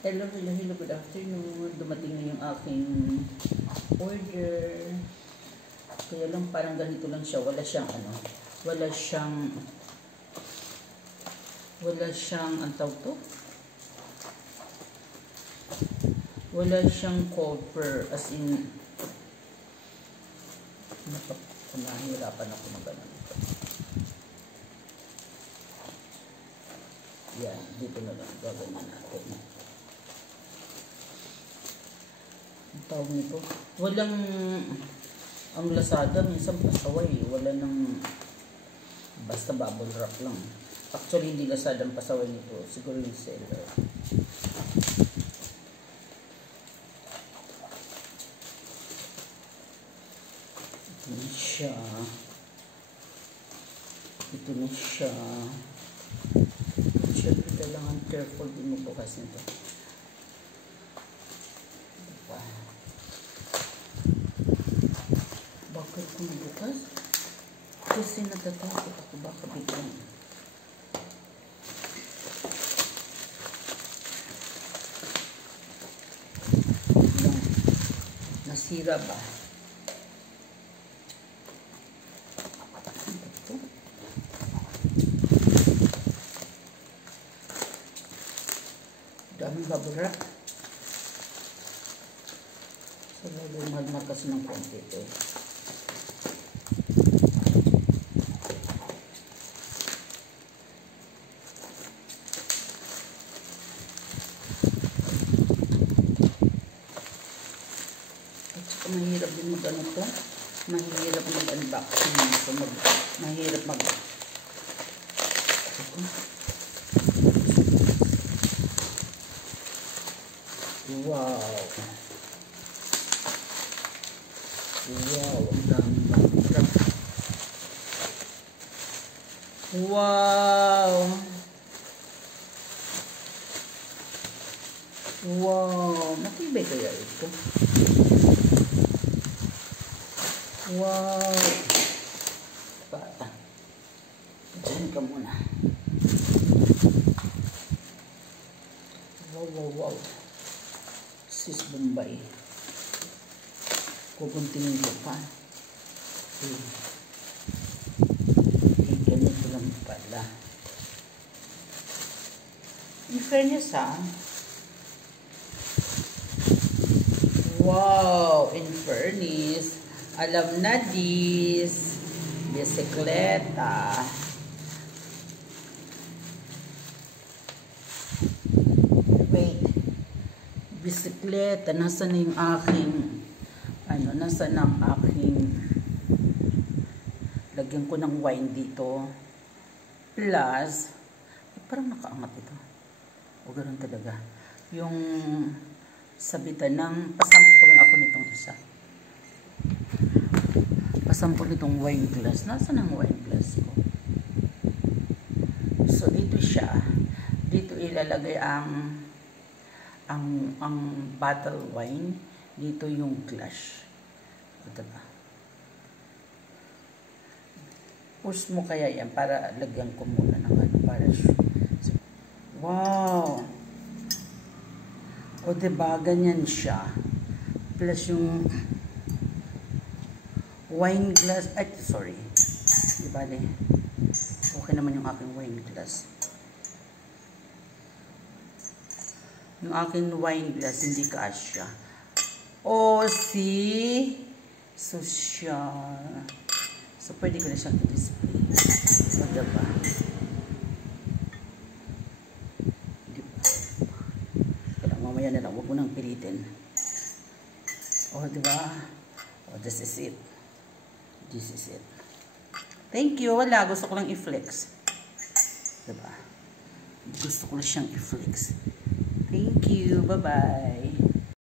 Hello, hello, hello, good afternoon. Dumating na yung aking order. Kaya lang parang ganito lang siya. Wala siyang ang tawag to? Wala siyang cover. As in, nahihirapan ako na ganun. Yan, dito na lang. Gaganyan natin. Ang tawag nito, walang, ang Lazada minsan pasaway, wala nang, basta bubble wrap lang. Actually hindi Lazada ang pasaway nito, siguro yung seller. Ito na siya, syempre kailangan careful din mo bukas nito. Bakit ko mabukas? Kasi natatakot ako baka biglang. Nasira ba? Daming babura. So, magmahal kasi ng konti ito. Mahirap din mag-ano to. Mahirap mag-unboxing nito. Mahirap mag... Wow! Wow! Ang daming bakit. Wow! Wow! Matibay kaya ito? Wow! Bata. Diyan ka muna. Wow, wow, wow. Sis Bombay. Kukuntingin ko pa. Ganito lang pala. In fairness ha. Wow! In fairness. Alam na this. Bisikleta. Wait. Bisikleta. Nasaan na yung aking nasaan ang aking lagyan ko ng wine dito. Plus, parang nakaangat ito. O ganoon talaga. Yung sabitan ng pasampol ako nitong isa. Pasampol itong wine glass. Nasaan ang wine glass ko? So, dito siya. Dito ilalagay ang bottle wine. Dito yung glass. Ito ba? Push mo kaya yan para lagyan ko muna ng para wow! O diba? Ganyan siya. Plus yung wine glass, ay sorry, di ba okay naman yung aking wine glass. Yung aking wine glass hindi kasya. O see, social. So pwede ko na siyang i-display. O diba? Di ba? Kaya mamaya na lang, huwag mo nang pilitin. O diba? O this is it. This is it. Thank you. Wala. Gusto ko lang i-flex. Diba? Gusto ko lang siyang i-flex. Thank you. Bye-bye.